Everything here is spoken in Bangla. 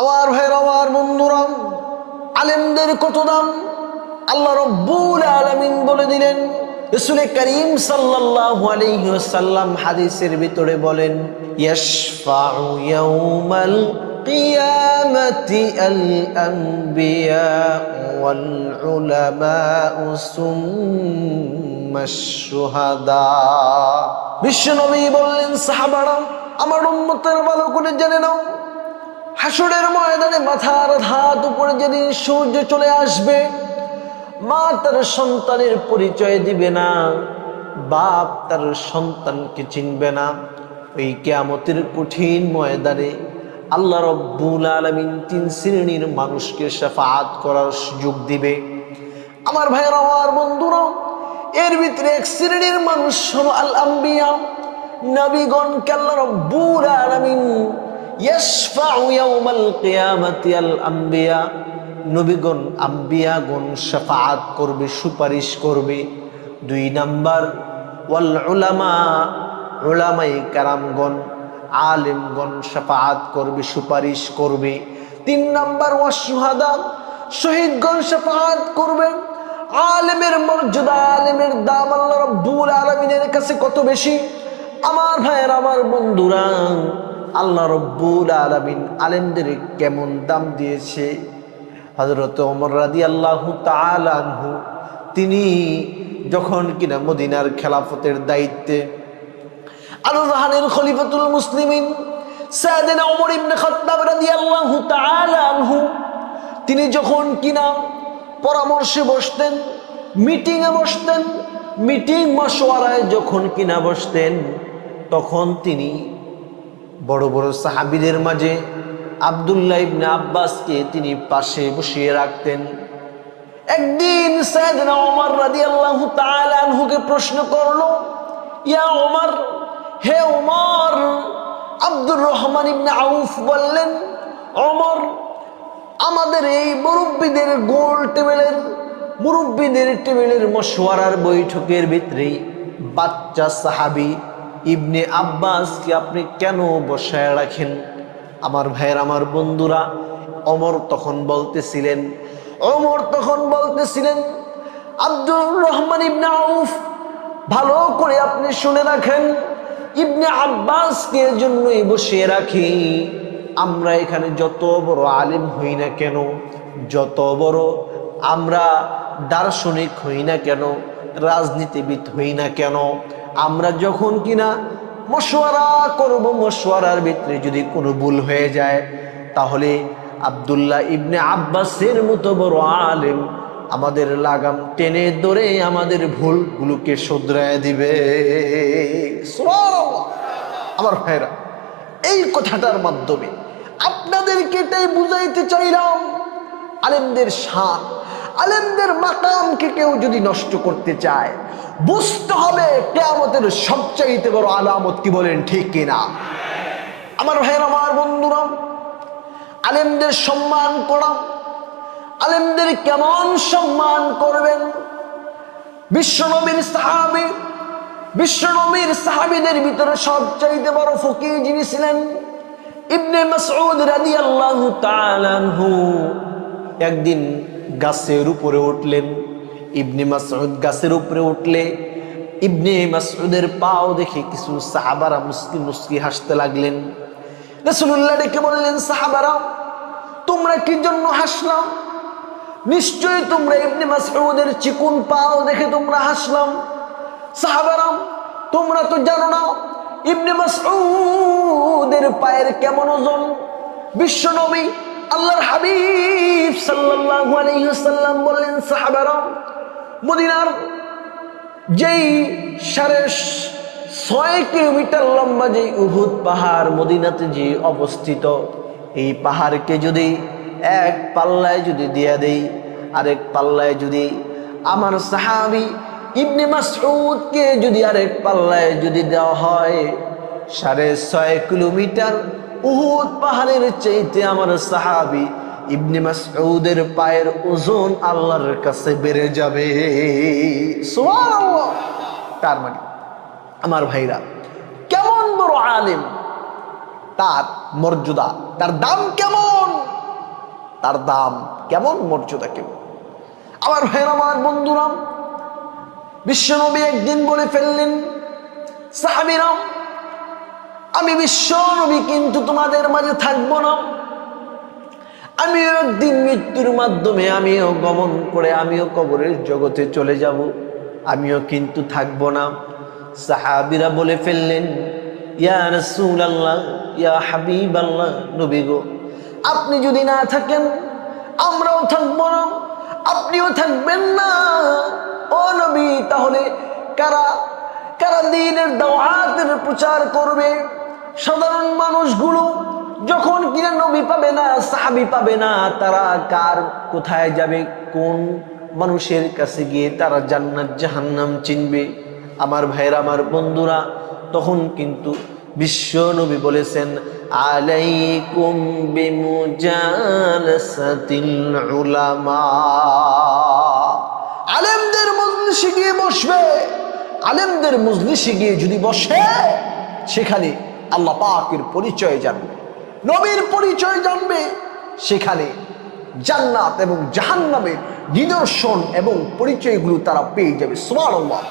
আমার ভাইয়ের, আমার বন্ধুরা, আলেমদের কত দাম আল্লাহ রব্বুল আলামিন বলে দিলেন। রাসূল করিম সাল্লাল্লাহু আলাইহি ওয়াসাল্লাম হাদিসের ভিতরে বলেন, ইয়াশফাউ ইয়াউমাল কিয়ামাতি আল আনবিয়া ওয়াল উলামাউ সুম্মাশ শুহাদা। বিশ্বনবী বললেন, সাহাবারা আমার উম্মতের ভালো করে জেনে নাও, হাসরের ময়দানে মাথার হাত উপরে যেদিন সূর্য চলে আসবে, মা তার সন্তানের পরিচয় দিবে না, বাপ তার সন্তানকে চিনবে না। ওই কিয়ামতের কঠিন ময়দানে আল্লাহ রব্বুল আলামিন তিন শ্রেণীর মানুষকে শাফাআত করার সুযোগ দিবে। আমার ভাইয়েরা, আমার বন্ধুরা, এর ভিতরে এক শ্রেণীর মানুষ হলো আল আম্বিয়া, নবীগণকে আল্লাহ রব্বুল আলামিন ইয়াশফাউ ইয়াউমাল কিয়ামাতি আল আম্বিয়া, নবীগণ আম্বিয়াগণ শাফাআত করবে, সুপারিশ করবে। 2 নাম্বার ওয়াল উলামা, উলামায়ে কেরামগণ, আলেমগণ শাফাআত করবে, সুপারিশ করবে। 3 নাম্বার ওয়াস শুহাদা, শহীদগণ শাফাআত করবে। আলেমের মর্যাদা, আলেমের দাম আল্লাহ রাব্বুল আলামিনের কাছে কত বেশি। আমার ভাইয়ের, আমার বন্ধুরা, আল্লাহ রাব্বুল আলামিন আলেমদের কেমন দাম দিয়েছে। হযরত ওমর রাদিয়াল্লাহু তাআলা আনহু, তিনি যখন কিনা মদিনার খেলাফতের দায়িত্বে আল-জাহানের খলিফাতুল মুসলিমিন সাইয়েদনা ওমর ইবনে খাত্তাব রাদিয়াল্লাহু তাআলা আনহু, তিনি যখন কিনা পরামর্শে বসতেন, মিটিংয়ে বসতেন, মিটিং মশওয়ারায় যখন কিনা বসতেন, তখন তিনি বড় বড় সাহাবীদের মাঝে আব্দুল্লাহ ইবনে আব্বাসকে তিনি পাশে বসিয়ে রাখতেন। একদিন সাইয়েদনা ওমর রাদিয়াল্লাহু তাআলা আনহুকে প্রশ্ন করলো, ইয়া ওমর, হে ওমর। আব্দুর রহমান ইবনে আউফ বললেন, ওমর, আমাদের এই মুরব্বিদের গোল টেবিলের, মুরব্বিদের টেবিলের মশওয়ারার বৈঠকের ভিতরে বাচ্চা সাহাবী ইবনে আব্বাসকে আপনি কেন বসায় রাখেন? আমার ভাইয়ের, আমার বন্ধুরা, ওমর তখন বলতেছিলেন, আব্দুর রহমান ইবনে আউফ, ভালো করে আপনি শুনে রাখেন, ইবনে আব্বাসকে জন্যই বসিয়ে রাখি। আমরা এখানে যত বড় আলেম হই না কেন, যত বড় আমরা দার্শনিক হই না কেন, রাজনীতিবিদ হই না কেন, আমরা যখন কিনা মশওয়ারা করব, মশওয়ারার ভিতরে যদি কোনো ভুল হয়ে যায়, তাহলে আব্দুল্লাহ ইবনে আব্বাসের মতো বড় আলেম আমাদের লাগাম টেনে ধরে আমাদের ভুলগুলোকে শুধরায় দিবে। সুবহানাল্লাহ। আমার ভাইরা, এই কথাটার মাধ্যমে আপনাদেরকে এটাই বুঝাইতে চাইলাম, আলেমদের শান, আলেমদের মাকামকে কেউ যদি নষ্ট করতে চায়, বুঝতে হবে কিয়ামতের সবচাইতে বড় আলামত কি, বলেন ঠিক কিনা? আমার ভাইয়ের, আমার বন্ধুরা, আলেমদের সম্মান করা, আলেমদের কেমন সম্মান করবেন? বিশ্বনবীর সাহাবীদের ভিতরে সবচাইতে বড় ফকিহ যিনি ছিলেন, ইবনে মাসউদ রাদিয়াল্লাহু তাআলা আনহু, একদিন গাছের উপরে উঠলেন। ইবনে মাসউদ গাছের উপরে উঠলে ইবনে মাসউদের পাও দেখে কিছু সাহাবারা মুস্কি মুস্কি হাসতে লাগলেন। রাসূলুল্লাহ ডেকে বললেন, সাহাবারা, তোমরা কি জন্য হাসলাম? নিশ্চয়ই তোমরা ইবনে মাসউদের চিকুন পাও দেখে তোমরা হাসলাম। সাহাবারা, তোমরা তো জানো না ইবনে মাসউদের পায়ের কেমন ওজন। বিশ্বনবী আল্লাহর হাবিব সাল্লাল্লাহু আলাইহি ওয়াসাল্লাম বললেন, সাহাবারা, মদিনার যেই 6.5 কিলোমিটার লম্বা যে উহুদ পাহাড় মদিনাতে যে অবস্থিত, এই পাহাড়কে যদি এক পাল্লায় যদি দিয়ে দেই, আরেক পাল্লায় যদি আমার সাহাবী ইবনে মাসউদকে যদি আরেক পাল্লায় যদি দেওয়া হয়, 6.5 কিলোমিটার উহুদ পাহাড়ের চাইতে আমার সাহাবী ইবনে মাসউদের পায়ের ওজন আল্লাহর কাছে বেড়ে যাবে। সুবহানাল্লাহ। তার মানে আমার ভাইরা, কেমন বড় আলেম, তার মর্যাদা, তার দাম কেমন। তার দাম কেমন, মর্যাদা কেমন। আমার ভাইয়ের, আমার বন্ধুরা, বিশ্বনবী একদিন বলে ফেললেন, সাহাবীরা, আমি বিশ্বনবী কিন্তু তোমাদের মাঝে থাকবো না, আমিও একদিন মৃত্যুর মাধ্যমে আমিও গমন করে আমিও কবরের জগতে চলে যাব, আমিও কিন্তু থাকবো না। সাহাবীরা বলে ফেললেন, ইয়া রাসূলুল্লাহ, ইয়া হাবিবাল্লাহ, নবী গো, আপনি যদি না থাকেন আমরাও থাকবো না, আপনিও থাকবেন না। ও নবী, তাহলে কারা কারা দ্বীনের দাওয়াতের প্রচার করবে? সাধারণ মানুষগুলো যখন কিনা নবী পাবে না, সাহাবী পাবে না, তারা কার কোথায় যাবে? কোন মানুষের কাছে গিয়ে তারা জান্নাত জাহান্নাম চিনবে? আমার ভাইরা, আমার বন্ধুরা, তখন কিন্তু বিশ্ব নবী বলেছেন, আলাইকুম বিমুজালাসাতিল উলামা, আলেমদের মজলিসে গিয়ে বসবে। আলেমদের মজলিসে গিয়ে যদি বসে, সেখানে আল্লাহ পাকের পরিচয় জানবে, নবীর পরিচয় জানবে, সেখানে জান্নাত এবং জাহান্নামের নিদর্শন এবং পরিচয়গুলো তারা পেয়ে যাবে। সুবহানাল্লাহ।